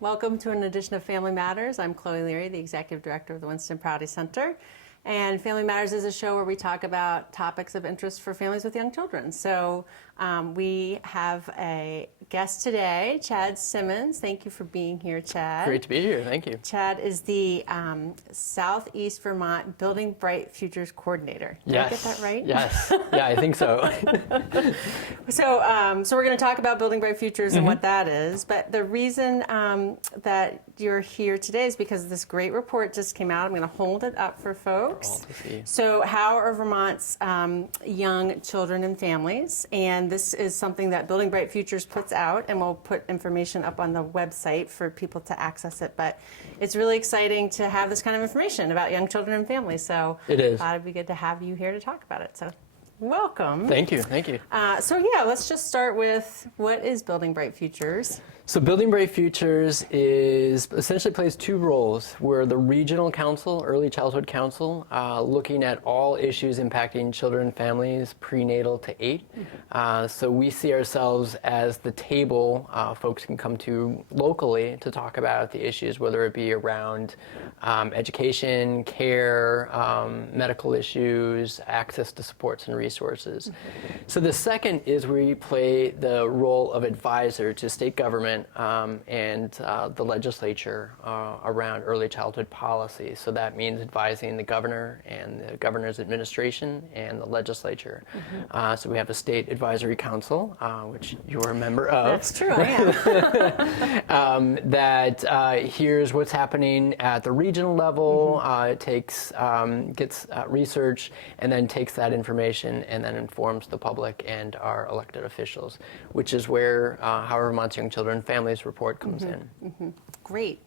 Welcome to an edition of Family Matters. I'm Chloe Learey, the Executive Director of the Winston Prouty Center. And Family Matters is a show where we talk about topics of interest for families with young children. So we have a guest today, Chad Simmons. Thank you for being here, Chad. Great to be here. Thank you. Chad is the Southeast Vermont Building Bright Futures Coordinator. Did I get that right? Yes. Yeah, I think so. So we're going to talk about Building Bright Futures and what that is. But the reason that you're here today is because this great report just came out. I'm going to hold it up for folks. All to see. So how are Vermont's young children and families? And this is something that Building Bright Futures puts out, and we'll put information up on the website for people to access it. But it's really exciting to have this kind of information about young children and families. So it is. I thought it'd be good to have you here to talk about it. So welcome. Thank you. Thank you. Let's just start with, what is Building Bright Futures? So Building Bright Futures essentially plays two roles. We're the regional council, early childhood council, looking at all issues impacting children and families prenatal to 8. So we see ourselves as the table folks can come to locally to talk about the issues, whether it be around education, care, medical issues, access to supports and resources. So the second is we play the role of advisor to state government and the legislature around early childhood policy. So that means advising the governor and the governor's administration and the legislature. So we have a state advisory council, which you're a member of. That's true, I am. That hears what's happening at the regional level, gets research, and then takes that information and then informs the public and our elected officials, which is where How Vermont's Young Children and Families report comes in. Great.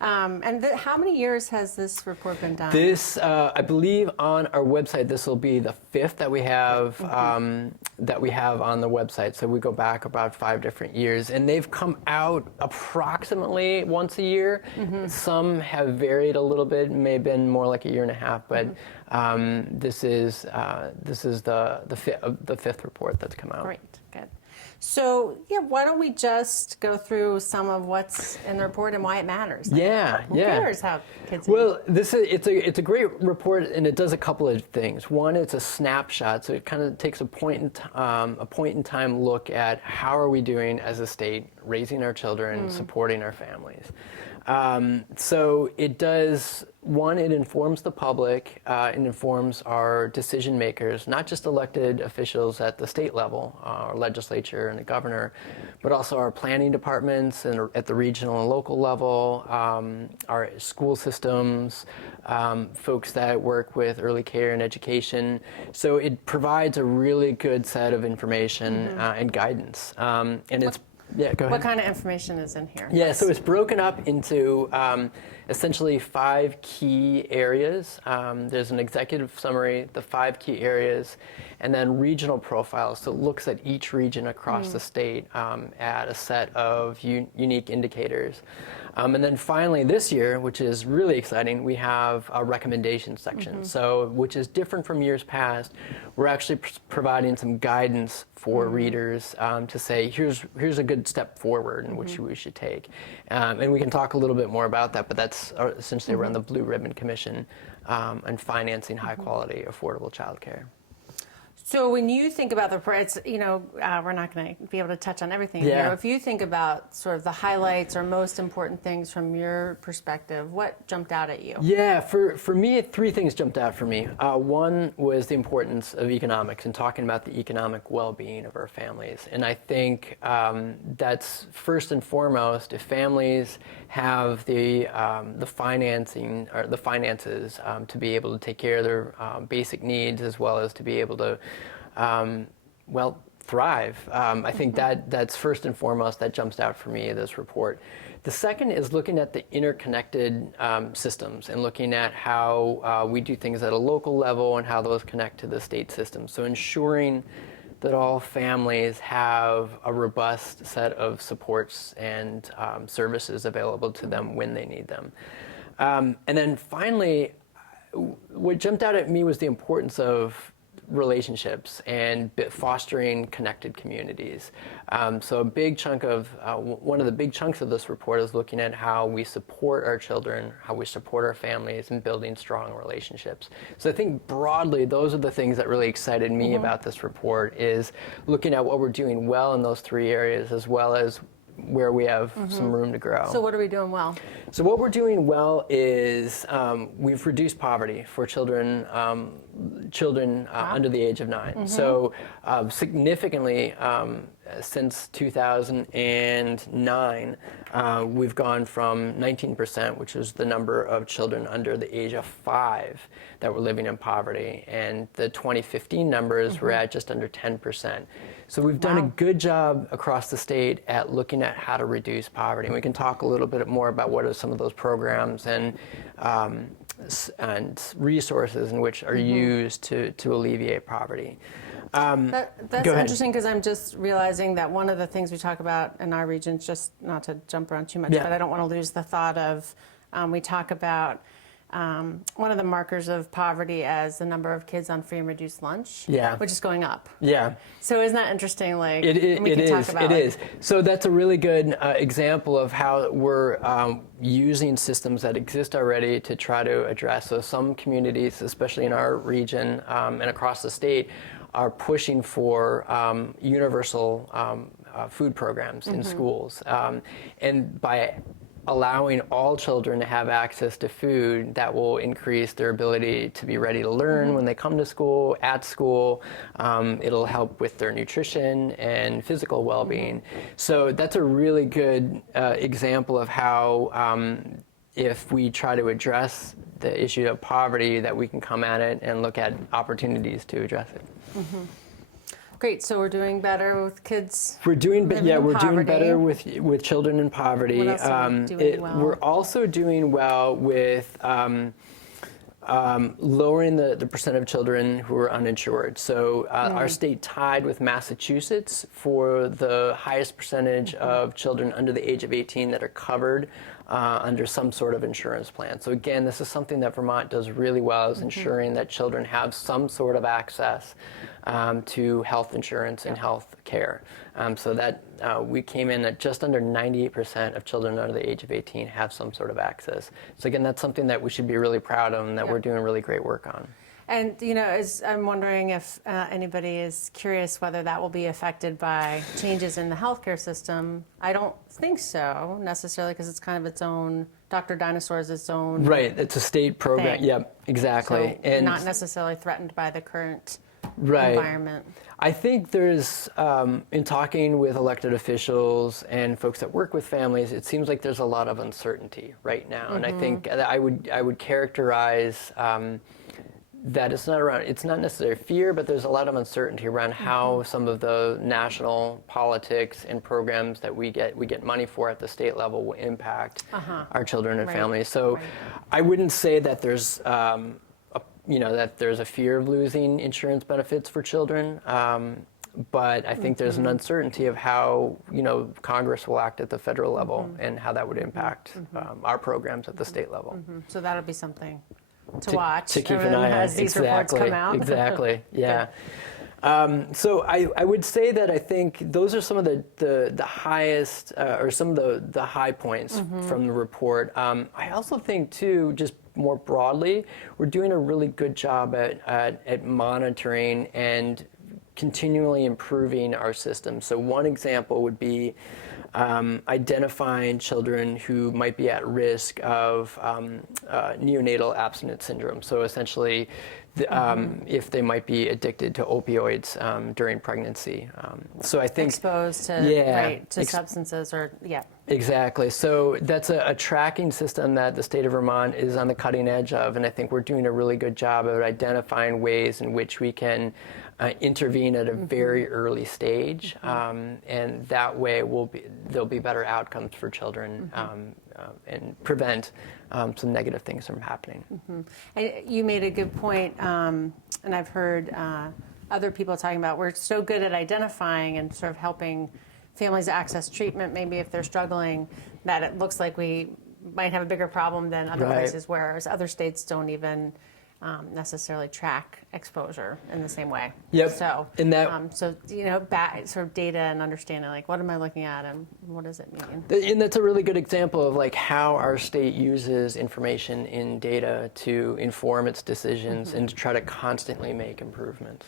And how many years has this report been done? This, I believe, on our website, this will be the 5th that we have on the website. So we go back about 5 different years, and they've come out approximately once a year. Some have varied a little bit, may have been more like a year and a half, but this is the 5th report that's come out. Great, good. So, why don't we just go through some of what's in the report and why it matters? Who cares how kids Well, it's a great report, and it does a couple of things. One, it's a snapshot, so it kind of takes a point in time look at how are we doing as a state, raising our children, supporting our families. So it does, one, it informs the public, it informs our decision makers, not just elected officials at the state level, our legislature and the governor, but also our planning departments and at the regional and local level, our school systems, folks that work with early care and education. So it provides a really good set of information and guidance. Yeah, go ahead. What kind of information is in here? Yeah, so it's broken up into essentially 5 key areas. There's an executive summary, the 5 key areas, and then regional profiles. So it looks at each region across the state at a set of unique indicators. And then finally this year, which is really exciting, we have a recommendation section. So, which is different from years past. We're actually providing some guidance for readers to say, here's a good step forward in which we should take. And we can talk a little bit more about that, but that's essentially around the Blue Ribbon Commission and financing high quality, affordable childcare. So when you think about the report, it's, we're not going to be able to touch on everything here. If you think about sort of the highlights or most important things from your perspective, what jumped out at you? Yeah, for me, 3 things jumped out for me. One was the importance of economics and talking about the economic well-being of our families. And I think that's first and foremost, if families have the financing or the finances to be able to take care of their basic needs, as well as to be able to thrive. I think that's first and foremost, that jumps out for me, this report. The second is looking at the interconnected systems and looking at how we do things at a local level and how those connect to the state system. So ensuring that all families have a robust set of supports and services available to them when they need them. And then finally, what jumped out at me was the importance of relationships and fostering connected communities. So a big chunk of, one of the big chunks of this report is looking at how we support our children, how we support our families, and building strong relationships. So I think broadly, those are the things that really excited me about this report, is looking at what we're doing well in those three areas, as well as where we have some room to grow. So what are we doing well? So what we're doing well is we've reduced poverty for children under the age of 9. So significantly since 2009, we've gone from 19%, which is the number of children under the age of 5 that were living in poverty, and the 2015 numbers were at just under 10%. So we've done a good job across the state at looking at how to reduce poverty. And we can talk a little bit more about what are some of those programs and resources in which are used to alleviate poverty. That's interesting, because I'm just realizing that one of the things we talk about in our region, just not to jump around too much, but I don't want to lose the thought of, we talk about one of the markers of poverty as the number of kids on free and reduced lunch, which is going up. Yeah. So isn't that interesting? Like, it is. So that's a really good example of how we're using systems that exist already to try to address. So some communities, especially in our region and across the state, are pushing for universal food programs in schools. And by allowing all children to have access to food, that will increase their ability to be ready to learn when they come to school, at school. It'll help with their nutrition and physical well-being. So that's a really good example of how if we try to address the issue of poverty, that we can come at it and look at opportunities to address it. Great. So we're doing better with kids. We're doing better with children in poverty. What else are we doing well? We're also doing well with lowering the percent of children who are uninsured. So our state tied with Massachusetts for the highest percentage of children under the age of 18 that are covered under some sort of insurance plan. So again, this is something that Vermont does really well, is ensuring that children have some sort of access to health insurance and health care. So that we came in at just under 98% of children under the age of 18 have some sort of access. So again, that's something that we should be really proud of and that we're doing really great work on. And, you know, I'm wondering if anybody is curious whether that will be affected by changes in the healthcare system. I don't think so, necessarily, because it's kind of its own, Dr. Dinosaur is its own. Right, it's a state program. Thing. Yep, exactly. So and not necessarily threatened by the current environment. I think there's, in talking with elected officials and folks that work with families, it seems like there's a lot of uncertainty right now. And I think I would characterize that it's not necessarily fear, but there's a lot of uncertainty around how some of the national politics and programs that we get money for at the state level will impact our children and families. So I wouldn't say that there's that there's a fear of losing insurance benefits for children, but I think there's an uncertainty of how Congress will act at the federal level and how that would impact our programs at the state level. So that'll be something to watch. To keep an eye on. As these reports come out. Exactly. Yeah. So I would say that I think those are some of the highest or some of the high points from the report. I also think too, just more broadly, we're doing a really good job at monitoring and continually improving our system. So one example would be identifying children who might be at risk of neonatal abstinence syndrome. So essentially, if they might be addicted to opioids during pregnancy. So I think exposed to substances or Exactly. So that's a tracking system that the state of Vermont is on the cutting edge of, and I think we're doing a really good job of identifying ways in which we can intervene at a very early stage, and that way there'll be better outcomes for children and prevent some negative things from happening. And you made a good point, and I've heard other people talking about we're so good at identifying and sort of helping families access treatment, maybe if they're struggling, that it looks like we might have a bigger problem than other places, whereas other states don't even necessarily track exposure in the same way. Yep. So, And that, so sort of data and understanding, like, what am I looking at and what does it mean? and that's a really good example of like how our state uses information in data to inform its decisions and to try to constantly make improvements.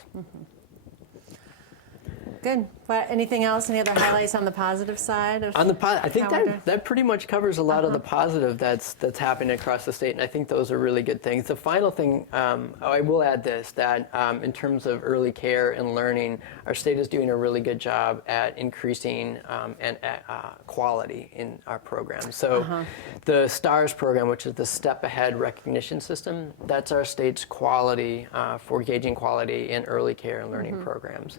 Good. But anything else? Any other highlights on the positive side? On the I think how we're doing? that pretty much covers a lot of the positive that's happening across the state, and I think those are really good things. The final thing, I will add this, that in terms of early care and learning, our state is doing a really good job at increasing quality in our programs. So the STARS program, which is the Step Ahead Recognition System, that's our state's quality for gauging quality in early care and learning programs.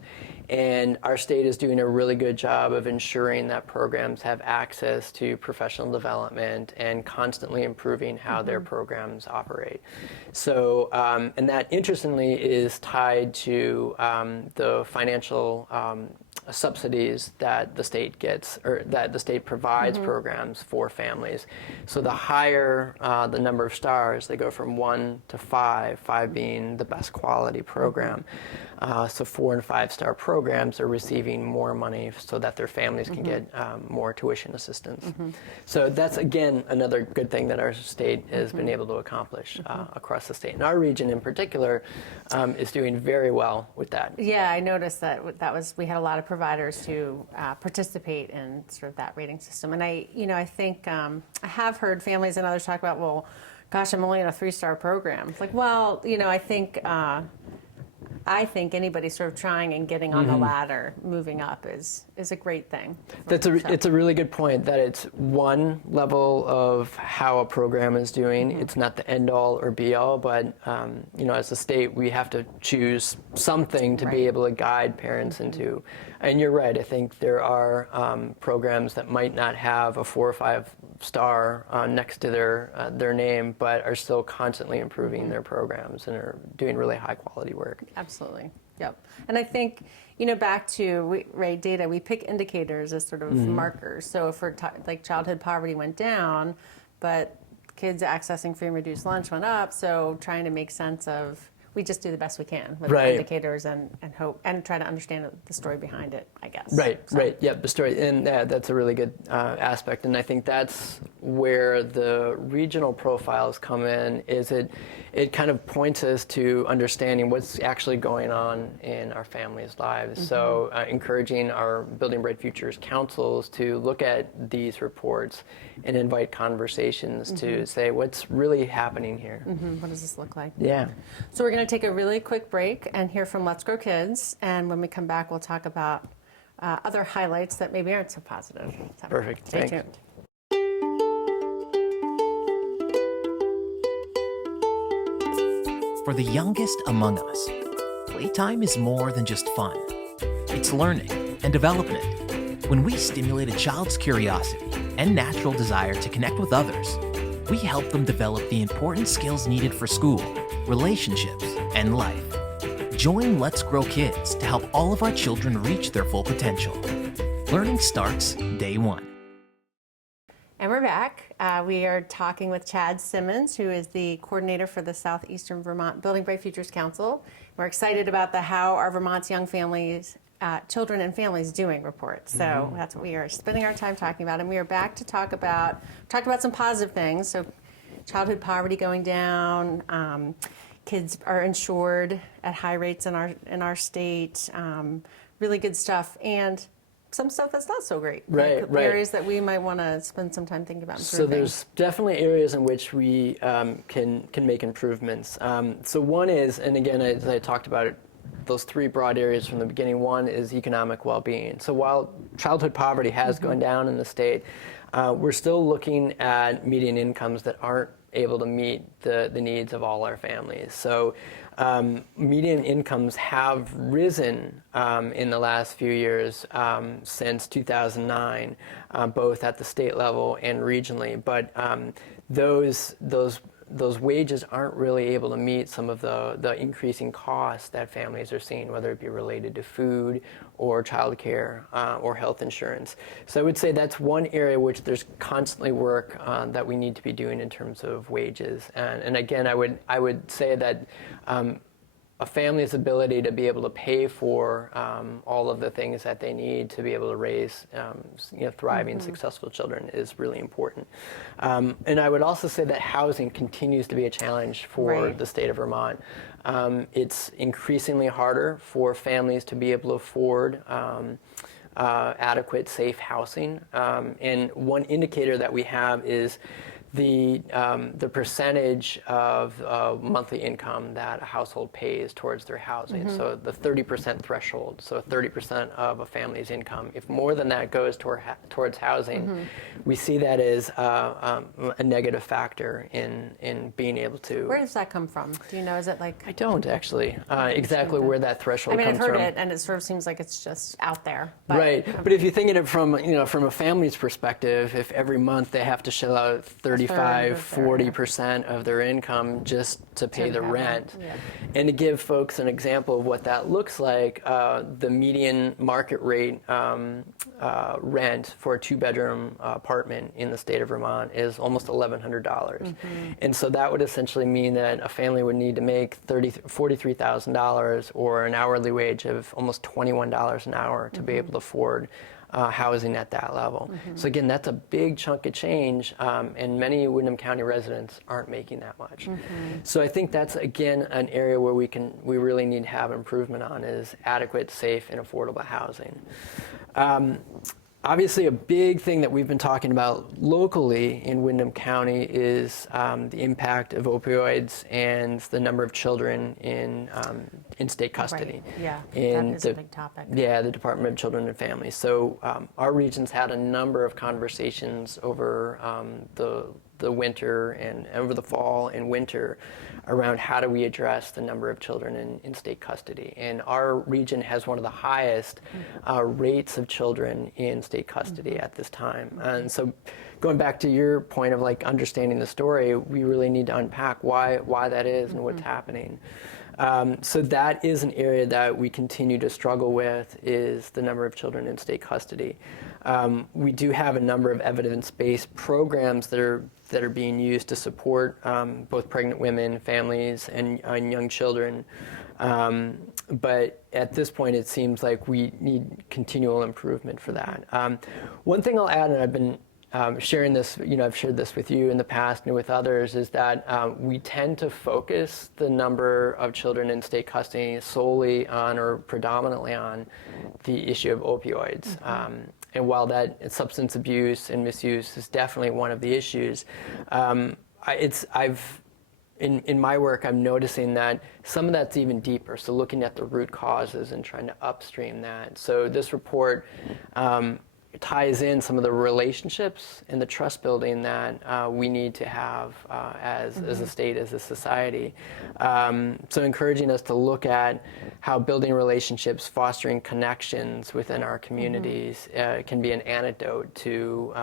And our state is doing a really good job of ensuring that programs have access to professional development and constantly improving how their programs operate. So, and that interestingly is tied to the financial subsidies that the state gets, or that the state provides programs for families. So the higher the number of stars, they go from 1 to 5, 5 being the best quality program. So 4 and 5 star programs are receiving more money so that their families can get more tuition assistance. So that's, again, another good thing that our state has been able to accomplish across the state. And our region in particular is doing very well with that. Yeah, I noticed that we had a lot of providers who participate in sort of that rating system. And I think I have heard families and others talk about, well, gosh, I'm only in a 3-star program. It's like, well, I think anybody sort of trying and getting on the ladder, moving up is a great thing. It's a really good point that it's one level of how a program is doing. It's not the end all or be all, but as a state, we have to choose something to be able to guide parents into. And you're right. I think there are programs that might not have a 4 or 5 star next to their name, but are still constantly improving their programs and are doing really high quality work. Absolutely. Yep. And I think, back to data, we pick indicators as sort of markers. So for like childhood poverty went down, but kids accessing free and reduced lunch went up. So trying to make sense of, we just do the best we can with the indicators and hope and try to understand the story behind it, I guess. Right. Yep, the story. And that's a really good aspect. And I think that's where the regional profiles come in, is it kind of points us to understanding what's actually going on in our families' lives. So encouraging our Building Bright Futures councils to look at these reports and invite conversations to say, what's really happening here? What does this look like? Yeah. So we're going to take a really quick break and hear from Let's Grow Kids. And when we come back, we'll talk about other highlights that maybe aren't so positive. So Perfect. Stay Thanks. tuned. For the youngest among us, playtime is more than just fun. It's learning and development. When we stimulate a child's curiosity and natural desire to connect with others, we help them develop the important skills needed for school, relationships, and life. Join Let's Grow Kids to help all of our children reach their full potential. Learning starts day one. And we're back. We are talking with Chad Simmons, who is the coordinator for the Southeastern Vermont Building Bright Futures Council. We're excited about the How Are Vermont's Young Families, Children and Families Doing report. So that's what we are spending our time talking about. And we are back to talk about some positive things. So childhood poverty going down, kids are insured at high rates in our state, really good stuff. And some stuff that's not so great. Right. Areas that we might want to spend some time thinking about improving. So there's definitely areas in which we can make improvements. So one is, and again, as I talked about it, those 3 broad areas from the beginning. One is economic well-being. So while childhood poverty has gone down in the state, we're still looking at median incomes that aren't able to meet the needs of all our families. So median incomes have risen in the last few years since 2009, both at the state level and regionally. But those those wages aren't really able to meet some of the increasing costs that families are seeing, whether it be related to food or childcare or health insurance. So I would say that's one area which there's constantly work that we need to be doing in terms of wages. And again, I would say that a family's ability to be able to pay for all of the things that they need to be able to raise thriving, successful children is really important. And I would also say that housing continues to be a challenge for the state of Vermont. It's increasingly harder for families to be able to afford adequate, safe housing. And one indicator that we have is the percentage of monthly income that a household pays towards their housing. So the 30% threshold, so 30% of a family's income. If more than that goes towards housing, we see that as a negative factor in being able to. Where does that come from? Do you know? Is it like? I don't actually exactly where that threshold comes from. I've heard it, and it sort of seems like it's just out there. But, right, but if you think of it from from a family's perspective, if every month they have to shell out 40% of their income just to pay the rent. And to give folks an example of what that looks like, the median market rate rent for a 2-bedroom apartment in the state of Vermont is almost $1,100. And so that would essentially mean that a family would need to make $43,000 or an hourly wage of almost $21 an hour to be able to afford housing at that level. So again, that's a big chunk of change, and many Windham County residents aren't making that much. So I think that's, again, an area where we really need to have improvement on is adequate, safe, and affordable housing. Obviously, a big thing that we've been talking about locally in Windham County is the impact of opioids and the number of children in state custody. Yeah, and that is a big topic. Yeah, the Department of Children and Families. So our region's had a number of conversations over the winter and over the fall and winter around how do we address the number of children in state custody. And our region has one of the highest rates of children in state custody at this time. And so going back to your point of like understanding the story, we really need to unpack why that is and what's happening. So that is an area that we continue to struggle with, is the number of children in state custody. We do have a number of evidence-based programs that are being used to support both pregnant women, families, and young children. But at this point, it seems like we need continual improvement for that. One thing I'll add, and I've been sharing this, I've shared this with you in the past and with others, is that we tend to focus the number of children in state custody solely on or predominantly on the issue of opioids. And while that substance abuse and misuse is definitely one of the issues, in my work, I'm noticing that some of that's even deeper. So looking at the root causes and trying to upstream that. So this report ties in some of the relationships and the trust building that we need to have as a state, as a society. So encouraging us to look at how building relationships, fostering connections within our communities can be an antidote to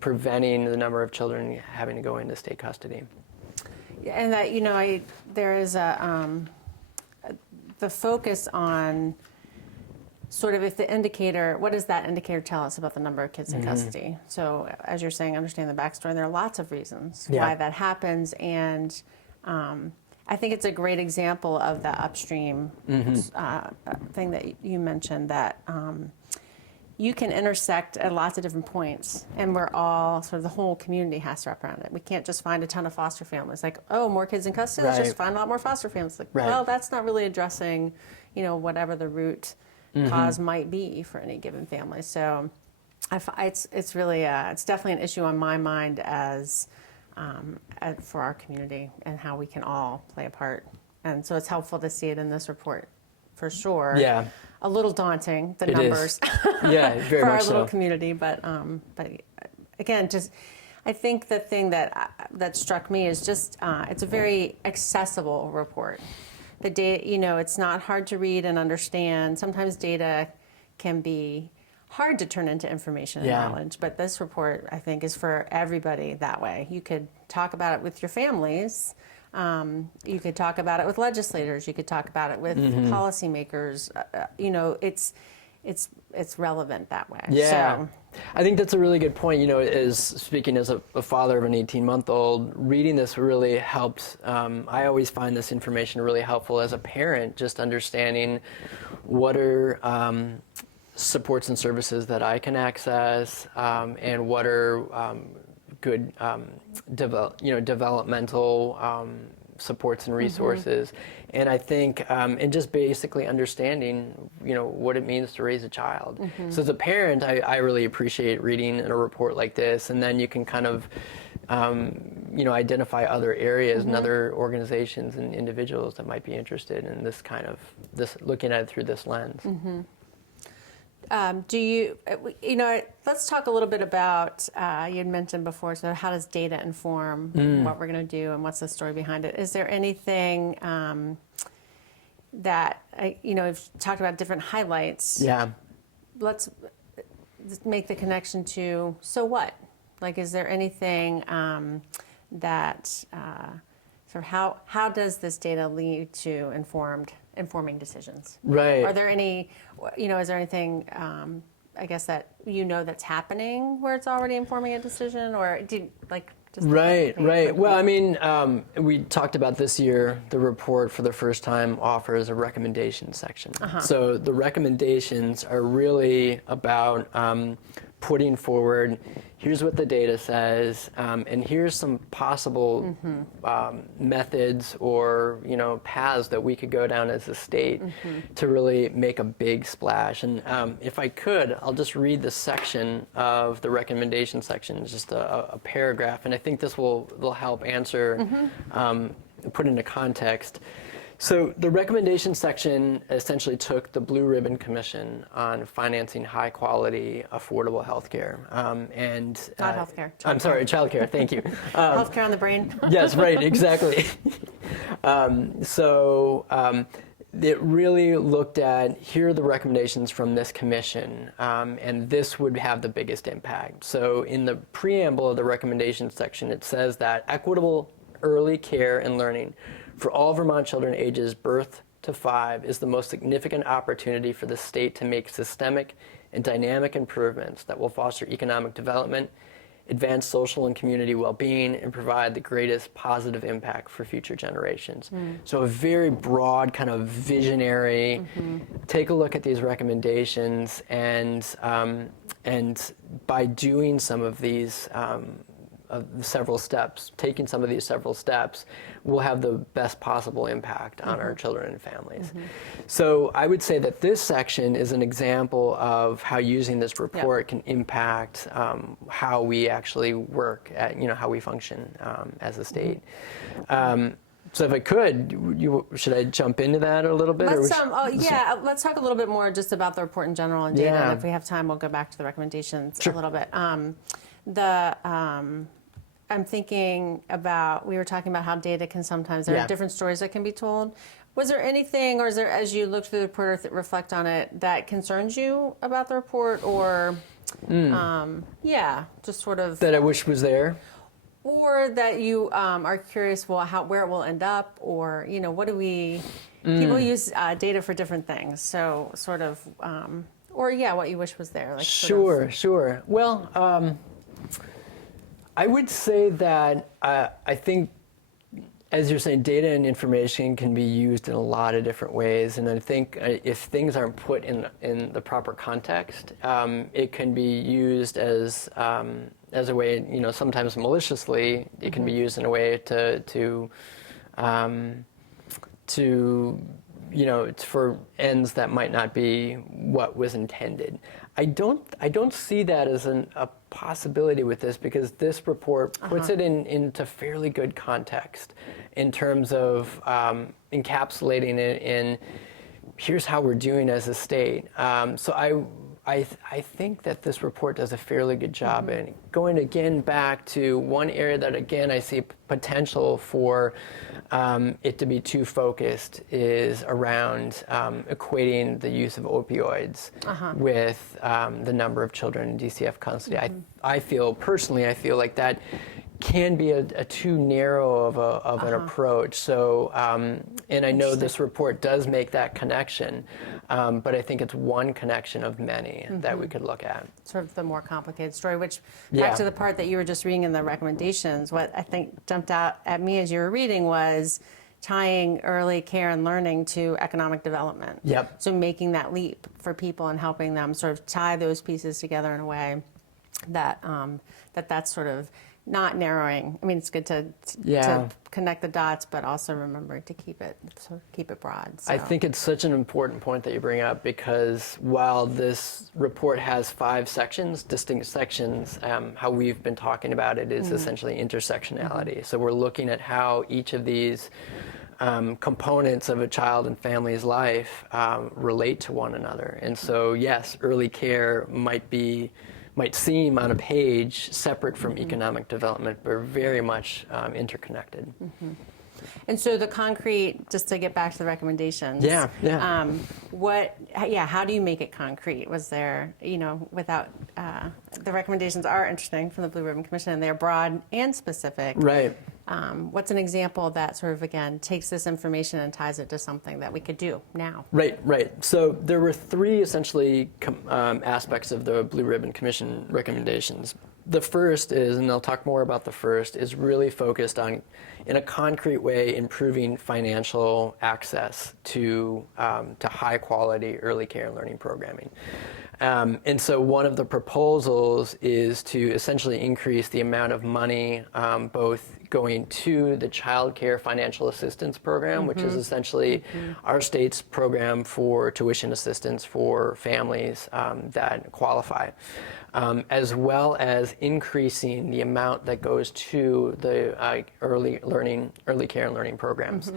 preventing the number of children having to go into state custody. And that, there is the focus on sort of if the indicator, what does that indicator tell us about the number of kids in custody? So as you're saying, understand the backstory. There are lots of reasons why that happens. And I think it's a great example of the upstream thing that you mentioned, that you can intersect at lots of different points, and we're all sort of, the whole community has to wrap around it. We can't just find a ton of foster families. Like, oh, more kids in custody, let's just find a lot more foster families. Like, well, that's not really addressing, whatever the root cause might be for any given family. So it's really, it's definitely an issue on my mind as for our community and how we can all play a part. And so it's helpful to see it in this report, for sure. Yeah. A little daunting, the numbers. Yeah, very for much our little so. community, but again, just I think the thing that struck me is just it's a very accessible report. The data, it's not hard to read and understand. Sometimes data can be hard to turn into information and Yeah. knowledge. But this report, I think, is for everybody that way. You could talk about it with your families. You could talk about it with legislators. You could talk about it with policymakers. It's relevant that way. Yeah. So, I think that's a really good point. As speaking as a father of an 18-month-old, reading this really helped. I always find this information really helpful as a parent, just understanding what are supports and services that I can access, and what are good developmental supports and resources. And I think, and just basically understanding, what it means to raise a child. So as a parent, I really appreciate reading a report like this, and then you can kind of, identify other areas and other organizations and individuals that might be interested in this looking at it through this lens. Let's talk a little bit about, you had mentioned before, so how does data inform what we're going to do and what's the story behind it? Is there anything that, we've talked about different highlights. Yeah. Let's make the connection to, so what? Like, is there anything that, sort of how does this data lead to informing decisions? Right. Are there any, is there anything, I guess, that that's happening where it's already informing a decision, or Right. Well, I mean, we talked about this year, the report for the first time offers a recommendation section. So the recommendations are really about putting forward, here's what the data says, and here's some possible methods or paths that we could go down as a state to really make a big splash. And if I could, I'll just read the section of the recommendation section, just a paragraph, and I think this will help answer, put into context. So the recommendation section essentially took the Blue Ribbon Commission on financing high quality, affordable healthcare. And Not healthcare. I'm sorry, childcare. Thank you. Healthcare on the brain. Yes, right, exactly. It really looked at, here are the recommendations from this commission, and this would have the biggest impact. So in the preamble of the recommendation section, it says that equitable early care and learning for all Vermont children ages birth to 5 is the most significant opportunity for the state to make systemic and dynamic improvements that will foster economic development, advance social and community well-being, and provide the greatest positive impact for future generations. So a very broad, kind of visionary, take a look at these recommendations, and by doing some of these several steps, taking some of these several steps, will have the best possible impact on our children and families. So I would say that this section is an example of how using this report can impact how we actually work, how we function as a state. So if I could, should I jump into that a little bit? Let's talk a little bit more just about the report in general and data. And if we have time, we'll go back to the recommendations a little bit. I'm thinking about, we were talking about how data can sometimes, there are different stories that can be told. Was there anything, or is there, as you look through the report or reflect on it, that concerns you about the report, or, just sort of... That I wish was there? Or that you are curious, well, where it will end up, or, what do we... People use data for different things, so sort of, what you wish was there. Like Sure. Well, I would say that I think, as you're saying, data and information can be used in a lot of different ways, and I think if things aren't put in the proper context, it can be used as a way, sometimes maliciously, it can be used in a way it's for ends that might not be what was intended. I don't see that as a possibility with this, because this report puts it into fairly good context in terms of encapsulating it in, here's how we're doing as a state. So I think that this report does a fairly good job. And going again back to one area that again I see potential for it to be too focused is around equating the use of opioids with the number of children in DCF custody. I feel like that can be a too narrow of an approach. So, and I know this report does make that connection, but I think it's one connection of many that we could look at. Sort of the more complicated story, which back to the part that you were just reading in the recommendations, what I think jumped out at me as you were reading was tying early care and learning to economic development. Yep. So making that leap for people and helping them sort of tie those pieces together in a way that that's sort of not narrowing. I mean, it's good to connect the dots, but also remembering to keep it broad. So. I think it's such an important point that you bring up, because while this report has 5 sections, distinct sections, how we've been talking about it is essentially intersectionality. So we're looking at how each of these components of a child and family's life relate to one another. And so, yes, early care might seem on a page separate from economic development, but are very much interconnected. And so the concrete, just to get back to the recommendations. How do you make it concrete? Was there, without, the recommendations are interesting from the Blue Ribbon Commission, and they're broad and specific. Right. What's an example that sort of, again, takes this information and ties it to something that we could do now? Right. So there were 3 essentially aspects of the Blue Ribbon Commission recommendations. The first is, and I'll talk more about the first, is really focused on, in a concrete way, improving financial access to high quality early care and learning programming. And so one of the proposals is to essentially increase the amount of money both going to the Child Care Financial Assistance Program, which is essentially our state's program for tuition assistance for families that qualify, as well as increasing the amount that goes to the early care and learning programs.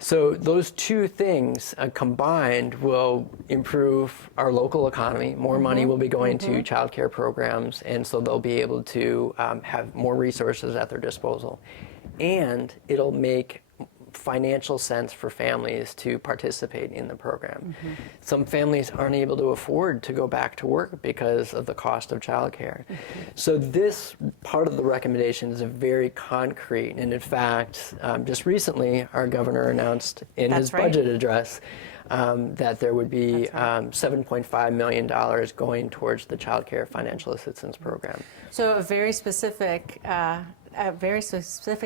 So those 2 things combined will improve our local economy. More money will be going to child care programs, and so they'll be able to have more resources at their disposal. And it'll make financial sense for families to participate in the program. Some families aren't able to afford to go back to work because of the cost of childcare. So this part of the recommendation is very concrete, and in fact, just recently our governor announced in his budget address that there would be $7.5 million going towards the Child Care Financial Assistance Program. So a very specific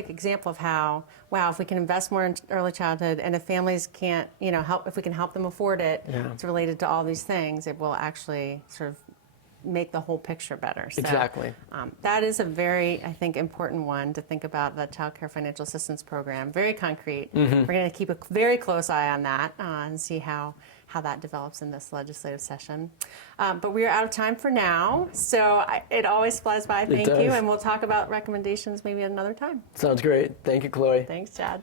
example of how, wow, if we can invest more in early childhood, and if families can't, if we can help them afford it, it's related to all these things, it will actually sort of make the whole picture better. So, exactly. That is a very, I think, important one to think about, the Child Care Financial Assistance Program. Very concrete. We're going to keep a very close eye on that and see how that develops in this legislative session. But we are out of time for now, so it always flies by. Thank you, and we'll talk about recommendations maybe at another time. Sounds great. Thank you, Chloe. Thanks, Chad.